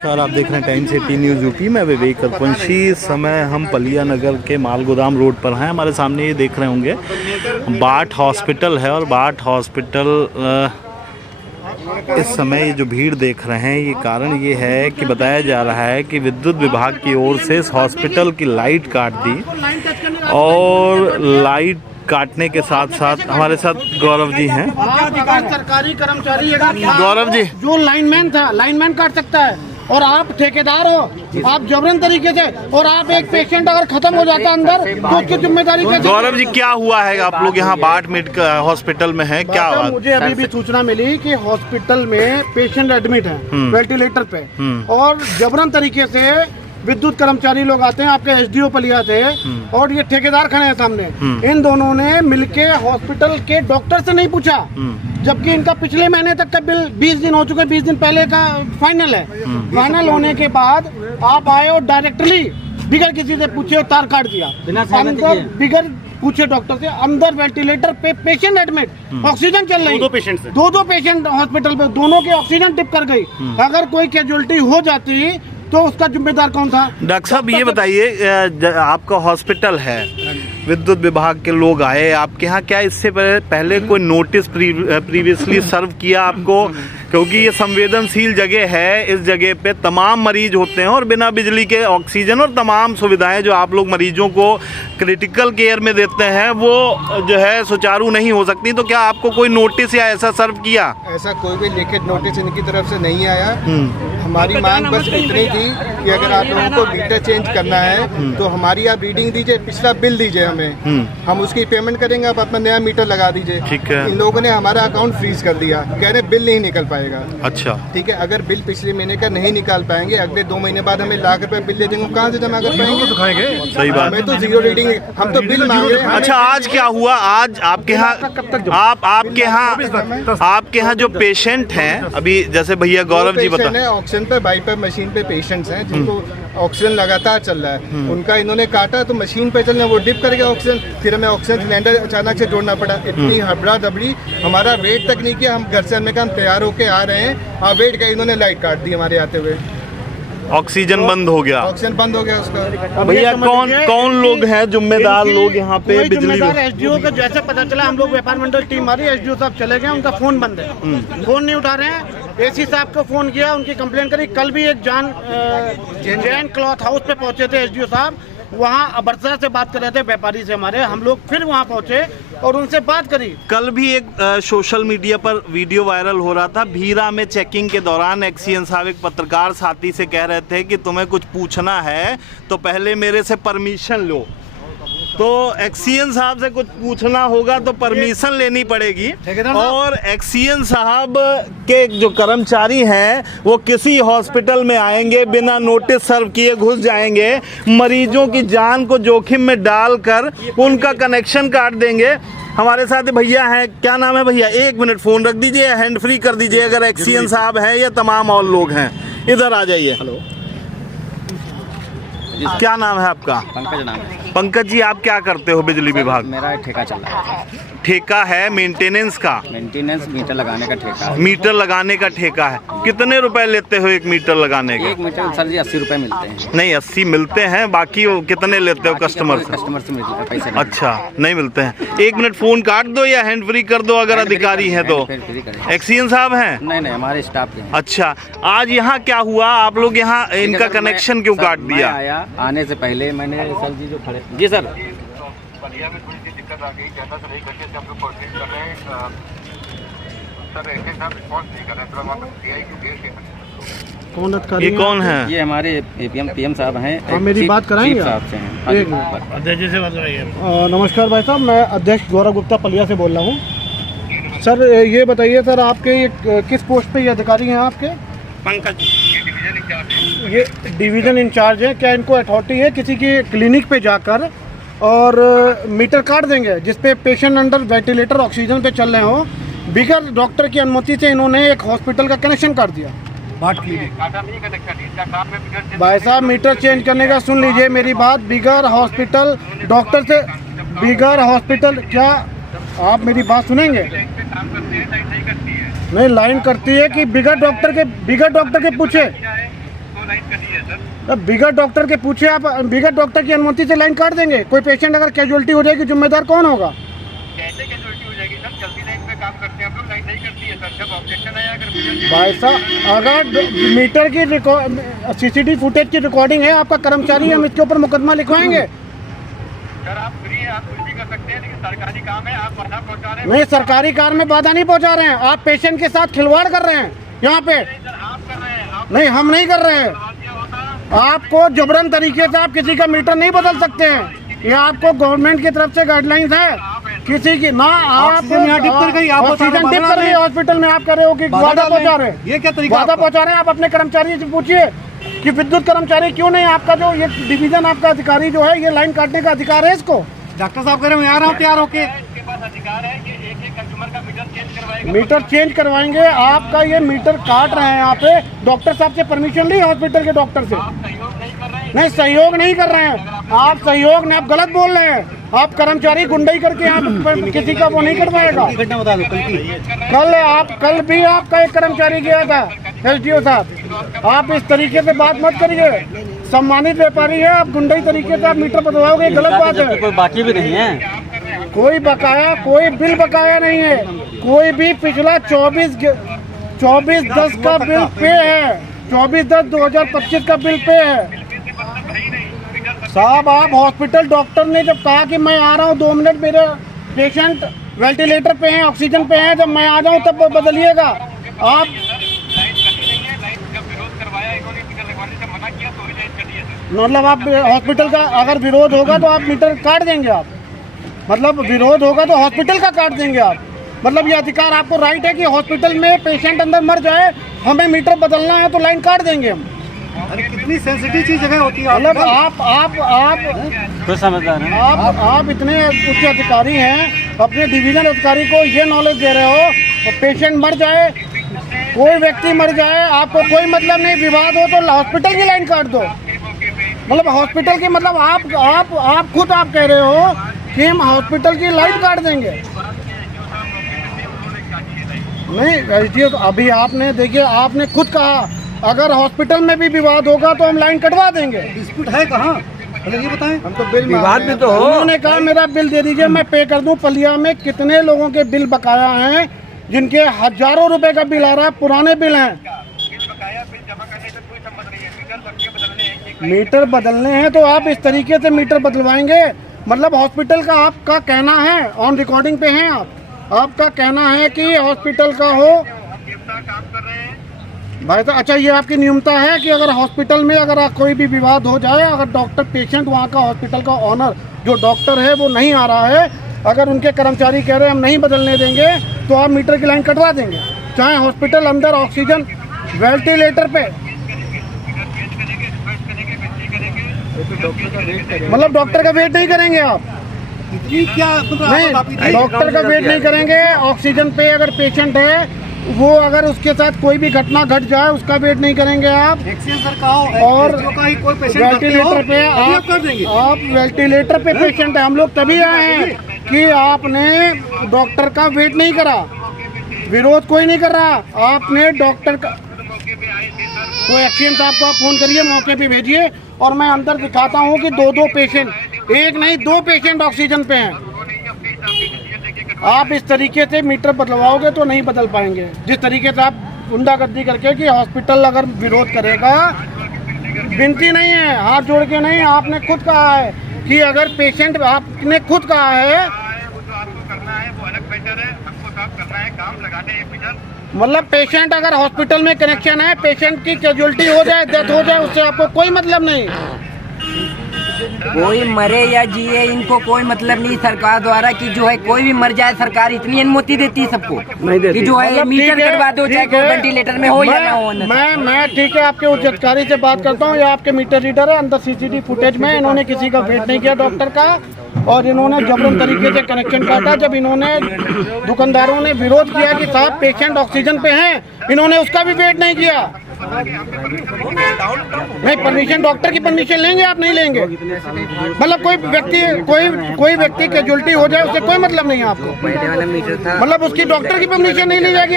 Sir आप देख रहे हैं टाइम्स 18 न्यूज़ यूपी में विवेक रघुवंशी। इस समय हम पलिया नगर के माल गोदाम रोड पर हैं। हमारे सामने ये देख रहे होंगे बाट हॉस्पिटल है और बाट हॉस्पिटल इस समय ये जो भीड़ देख रहे हैं ये कारण ये है कि बताया जा रहा है कि विद्युत विभाग की ओर से इस हॉस्पिटल की लाइट काट दी और लाइट काटने के साथ साथ हमारे साथ गौरव जी हैं। सरकारी कर्मचारी गौरव जी जो लाइनमैन था, लाइनमैन काट सकता है और आप ठेकेदार हो, आप जबरन तरीके से, और आप एक पेशेंट अगर खत्म हो जाता अंदर तो उसकी जिम्मेदारी कैसे? गौरव जी क्या हुआ है? आप लोग यहाँ बाट मेडिकल हॉस्पिटल में हैं, क्या हुआ? मुझे अभी भी सूचना मिली कि हॉस्पिटल में पेशेंट एडमिट है वेंटिलेटर पे और जबरन तरीके से विद्युत कर्मचारी लोग आते हैं, आपके एसडीओ पलिया थे और ये ठेकेदार खड़े हैं सामने। इन दोनों ने मिलके हॉस्पिटल के डॉक्टर से नहीं पूछा, जबकि इनका पिछले महीने तक का बिल 20 दिन हो चुके, 20 दिन पहले का फाइनल है। फाइनल होने के बाद आप आए और डायरेक्टली बिगर किसी से पूछे और तार काट दिया, अंदर बिगर पूछे डॉक्टर से अंदर वेंटिलेटर पे पेशेंट एडमिट, ऑक्सीजन चल रही, दो पेशेंट हॉस्पिटल पे, दोनों की ऑक्सीजन टिप कर गई। अगर कोई कैजुअलिटी हो जाती तो उसका जिम्मेदार कौन था? डॉक्टर साहब ये बताइए, आपका हॉस्पिटल है, विद्युत विभाग के लोग आए आपके यहाँ, क्या इससे पहले कोई नोटिस प्रीवियसली सर्व किया आपको? क्योंकि ये संवेदनशील जगह है, इस जगह पे तमाम मरीज होते हैं और बिना बिजली के ऑक्सीजन और तमाम सुविधाएं जो आप लोग मरीजों को क्रिटिकल केयर में देते हैं वो जो है सुचारू नहीं हो सकती। तो क्या आपको कोई नोटिस या ऐसा सर्व किया? ऐसा कोई भी लिखित नोटिस इनकी तरफ से नहीं आया। हमारी मांग बस इतनी थी कि अगर आप लोगों को मीटर चेंज करना है तो हमारी आप रीडिंग दीजिए, पिछला बिल दीजिए हमें, हम उसकी पेमेंट करेंगे, आप अपना नया मीटर लगा दीजिए। ठीक है। इन लोगों ने हमारा अकाउंट फ्रीज कर दिया, कह रहे बिल नहीं निकल पाएगा। अच्छा ठीक है, अगर बिल पिछले महीने का नहीं निकाल पाएंगे, अगले 2 महीने बाद हमें लाख रुपए बिल दे देंगे, कहाँ से जमा कर पाएंगे? सही बात। हमें तो जीरो रीडिंग, हम तो बिल मांग रहे हैं। अच्छा आज क्या हुआ? आज आपके यहाँ आपके यहाँ जो पेशेंट हैं, अभी जैसे भैया गौरव जी बता, ऑक्सीजन पे बाईपास मशीन पे पेशेंट्स हैं जिनको ऑक्सीजन लगातार चल रहा है, उनका इन्होंने काटा तो मशीन पे चलने वो डिप कर गया ऑक्सीजन, फिर हमें ऑक्सीजन सिलेंडर अचानक से जोड़ना पड़ा। इतनी हबड़ा दबड़ी, हमारा वेट तक नहीं किया, हम घर से हमने कहा हम तैयार होके आ रहे हैं, आप वेट किया, इन्होंने लाइट काट दी हमारे आते हुए, ऑक्सीजन बंद हो गया। ऑक्सीजन बंद हो गया उसका। भैया कौन लोग हैं जिम्मेदार लोग यहाँ पे? बिजली एसडीओ का जैसे पता चला, हम लोग व्यापार मंडल टीम आ रही है, एसडीओ साहब चले गए, उनका फोन बंद है, फोन नहीं उठा रहे हैं। एसी साहब को फोन किया, उनकी कंप्लेंट करी। कल भी एक जैन क्लॉथ हाउस पे पहुंचे थे एसडीओ साहब, वहाँ अबरसा से बात कर रहे थे, व्यापारी से हमारे, हम लोग फिर वहाँ पहुंचे और उनसे बात करी। कल भी एक सोशल मीडिया पर वीडियो वायरल हो रहा था, भीरा में चेकिंग के दौरान एक्सीएन साहब एक पत्रकार साथी से कह रहे थे कि तुम्हें कुछ पूछना है तो पहले मेरे से परमिशन लो। तो एक्सीएन साहब से कुछ पूछना होगा तो परमिशन लेनी पड़ेगी, और एक्सीएन साहब के जो कर्मचारी हैं वो किसी हॉस्पिटल में आएंगे, बिना नोटिस सर्व किए घुस जाएंगे, मरीजों की जान को जोखिम में डालकर उनका कनेक्शन काट देंगे। हमारे साथ भैया हैं, क्या नाम है भैया? 1 मिनट फोन रख दीजिए, हैंड फ्री कर दीजिए, अगर एक्सीएन साहब हैं या तमाम और लोग हैं, इधर आ जाइए। हेलो, क्या नाम है आपका? पंकज नाम है। पंकज जी, आप क्या करते हो बिजली विभाग? मेरा ठेका चल रहा है। ठेका है मेंटेनेंस का? मेंटेनेंस मीटर लगाने का ठेका है। मीटर लगाने का ठेका है। कितने रुपए लेते हो एक मीटर लगाने के? एक मीटर सर जी 80 रुपए मिलते हैं। नहीं 80 मिलते हैं, बाकी कितने लेते हो कस्टमर से? कस्टमर से मिलते हैं पैसे। अच्छा नहीं मिलते हैं। 1 मिनट फोन काट दो या हैंड फ्री कर दो अगर अधिकारी हैं तो। एक्सीएन साहब हैं? नहीं हमारे स्टाफ के हैं। अच्छा, आज यहाँ क्या हुआ? आप लोग यहाँ इनका कनेक्शन क्यों काट दिया? आया आने से पहले मैंने सर जी जो खड़े, जी सर पलिया में थोड़ी सी दिक्कत आ गई, ज़्यादा से नहीं करके हम लोग कोशिश कर रहे हैं सर, ऐसे साहब रिस्पॉन्स नहीं कर रहे हैं, थोड़ा वहाँ पर सीआई को भेज के। कौन अधिकारी? ये कौन है? ये हमारे पीएम साहब हैं। मेरी बात कराएंगे साहब से हैं। अध्यक्ष जी से बात कराइए। नमस्कार भाई साहब, मैं अध्यक्ष गौरव गुप्ता पलिया से बोल रहा हूँ। सर ये बताइए सर, आपके किस पोस्ट पे ये अधिकारी हैं आपके? पंकज, ये डिवीज़न इंचार्ज है। क्या इनको अथॉरिटी है किसी की क्लिनिक पे जाकर और मीटर काट देंगे जिसपे पेशेंट अंडर वेंटिलेटर ऑक्सीजन पे चल रहे हो, बिगर डॉक्टर की अनुमति से इन्होंने एक हॉस्पिटल का कनेक्शन काट दिया? भाई साहब मीटर चेंज करने का सुन लीजिए मेरी बात, बिगर हॉस्पिटल डॉक्टर से, बिगर हॉस्पिटल, क्या आप मेरी बात सुनेंगे? नहीं लाइन करती है कि बिगर डॉक्टर के पूछे। लाइन कटी है सर। बिगर डॉक्टर के पूछे आप, बिगर डॉक्टर की अनुमति से लाइन काट देंगे? कोई पेशेंट अगर कैजुअलिटी हो जाएगी जिम्मेदार कौन होगा? कैसे कैजुअलिटी हो जाएगी सर? चलती लाइन पे काम करते हैं हम लोग, लाइन नहीं करती है सर। जब ऑब्जेक्शन आया अगर भाई साहब, अगर मीटर की सीसीटीवी फुटेज की रिकॉर्डिंग है, आपका कर्मचारी, हम इसके ऊपर मुकदमा लिखवाएंगे। सर आप फ्री है, आप कुछ भी कर सकते हैं, लेकिन सरकारी काम है, आप बाधा पहुंचा रहे हैं। नहीं, सरकारी कार में बाधा नहीं पहुंचा रहे हैं, आप पेशेंट के साथ खिलवाड़ कर रहे हैं यहाँ पे। सर आप कर रहे हैं, आप नहीं, हम नहीं कर रहे हैं। क्या होता आपको जबरन तरीके से आप किसी का मीटर नहीं बदल सकते हैं, ये आपको गवर्नमेंट की तरफ से गाइडलाइंस है। किसी की ना आप ऑक्सीजन डिप कर गई, आप ऑक्सीजन डिप कर गई हॉस्पिटल में, आप कर रहे हो कि बाधा पहुंचा रहे हैं। ये क्या तरीका बाधा पहुंचा रहे हैं। आप अपने कर्मचारी से पूछिए कि विद्युत कर्मचारी क्यों नहीं, आपका जो ये डिवीजन आपका अधिकारी जो है, ये लाइन काटने का अधिकार है इसको। डॉक्टर साहब कह रहे हैं मैं आ रहा हूँ तैयार होके। इसके पास अधिकार है, ये एक कस्टमर का मीटर चेंज करवाएगा। मीटर चेंज करवाएंगे, आपका ये मीटर काट रहे हैं यहाँ पे, डॉक्टर साहब से परमिशन ली हॉस्पिटल के डॉक्टर से? सहयोग नहीं कर रहे हैं। नहीं, सहयोग नहीं कर रहे हैं आप, सहयोग नहीं, आप गलत बोल रहे हैं। आप कर्मचारी गुंडाई करके यहाँ किसी का वो नहीं करवाएगा। घटना बता दो कल की। कल भी आपका एक कर्मचारी गया था, SDO साहब। आप इस तरीके से बात मत करिए, सम्मानित व्यापारी है, आप गुंडाई तरीके से आप मीटर बदलाओगे, गलत बात है। कोई बाकी भी नहीं है, कोई बकाया, कोई बिल बकाया नहीं है, कोई भी पिछला 24/10 का बिल पे है, 24/10/2025 का बिल पे है साहब। आप हॉस्पिटल डॉक्टर ने जब कहा कि मैं आ रहा हूँ 2 मिनट, मेरे पेशेंट वेंटिलेटर पे हैं, ऑक्सीजन पे हैं, जब मैं आ जाऊँ तब बदलिएगा आप। लाइन कटी नहीं है, लाइन जब विरोध करवाया इन्होंने, मीटर लगवाने से मना किया तो ही लाइन कटी है सर। मतलब आप हॉस्पिटल का अगर विरोध होगा तो आप मीटर काट देंगे आप? मतलब विरोध होगा तो हॉस्पिटल का काट देंगे आप? मतलब ये अधिकार आपको, राइट है कि हॉस्पिटल में पेशेंट अंदर मर जाए, हमें मीटर बदलना है तो लाइन काट देंगे हम? अरे कितनी सेंसिटिव चीज जगह होती है। मतलब आप कुछ समझदार है। आप इतने उच्च अधिकारी हैं, अपने डिवीजन अधिकारी को ये नॉलेज दे रहे हो, पेशेंट मर जाए, कोई व्यक्ति मर जाए, आपको कोई मतलब नहीं, विवाद हो तो हॉस्पिटल की लाइन काट दो। मतलब हॉस्पिटल की, मतलब आप खुद आप कह रहे हो कि हम हॉस्पिटल की लाइन काट देंगे। नहीं SDO, अभी आपने देखिए, आपने खुद कहा अगर हॉस्पिटल में भी विवाद होगा तो हम लाइन कटवा देंगे। डिस्प्यूट है कहाँ, पहले ये बताएं। हम तो बिल विवाद भी तो हो। उन्होंने कहा मेरा बिल दे दीजिए, मैं पे कर दूं। पलिया में कितने लोगों के बिल बकाया हैं, जिनके हजारों रुपए का बिल आ रहा है, पुराने बिल हैं। बकाया बिल जमा करने से कोई संबंध नहीं है, मीटर सबके बदलने हैं। मीटर बदलने हैं तो आप इस तरीके से मीटर बदलवाएंगे? मतलब हॉस्पिटल का आपका कहना है, ऑन रिकॉर्डिंग पे हैं आपका कहना है कि हॉस्पिटल का हो काम कर रहे हैं भाई साहब। अच्छा, ये आपकी नियमता है कि अगर हॉस्पिटल में अगर कोई भी विवाद हो जाए, अगर डॉक्टर पेशेंट, वहाँ का हॉस्पिटल का ऑनर जो डॉक्टर है वो नहीं आ रहा है, अगर उनके कर्मचारी कह रहे हैं हम नहीं बदलने देंगे, तो आप मीटर की लाइन कटवा देंगे, चाहे हॉस्पिटल अंदर ऑक्सीजन वेंटिलेटर पे, मतलब डॉक्टर का वेट नहीं करेंगे आप? इतनी क्या नहीं, डॉक्टर का वेट नहीं करेंगे। ऑक्सीजन पे अगर पेशेंट है, वो अगर उसके साथ कोई भी घटना घट जाए, उसका वेट नहीं करेंगे आप। और वेंटिलेटर पे आप वेंटिलेटर पे पेशेंट है, हम लोग तभी आए हैं कि आपने डॉक्टर का वेट नहीं करा। विरोध कोई नहीं कर रहा, आपने डॉक्टर का कोई एक्सीएम साहब को आप फोन करिए, मौके पे भेजिए, और मैं अंदर दिखाता हूँ कि 2 पेशेंट, एक नहीं 2 पेशेंट ऑक्सीजन पे हैं। आप इस तरीके से मीटर बदलवाओगे तो नहीं बदल पाएंगे। जिस तरीके से आप गुंडागर्दी करके कि हॉस्पिटल अगर विरोध करेगा, विनती नहीं है, हाथ जोड़ के नहीं, आपने खुद कहा है कि अगर पेशेंट, आपने खुद कहा है मतलब पेशेंट अगर हॉस्पिटल में कनेक्शन है, पेशेंट की कैजुअलिटी हो जाए, डेथ हो जाए, उससे आपको कोई मतलब नहीं। कोई मरे या जिए, इनको कोई मतलब नहीं सरकार द्वारा कि जो है कोई भी मर जाए, सरकार इतनी अनुमति देती है सबको कि जो है मीटर करवा दो, चाहे कोई वेंटिलेटर में हो या ना हो। मैं ठीक है, आपके उच्च अधिकारी से बात करता हूँ, या आपके मीटर रीडर है, अंदर सीसीटीवी फुटेज में इन्होंने किसी का वेट नहीं किया डॉक्टर का, और इन्होंने जबरन तरीके से कनेक्शन काटा। जब इन्होंने दुकानदारों ने विरोध किया कि साहब पेशेंट ऑक्सीजन पे हैं, इन्होंने उसका भी वेट नहीं किया। नहीं, परमिशन, डॉक्टर की परमिशन लेंगे आप? नहीं लेंगे। मतलब कोई व्यक्ति कैजुअलिटी हो जाए, उससे कोई मतलब नहीं है आपको, मतलब उसकी डॉक्टर की परमिशन नहीं ली जाएगी।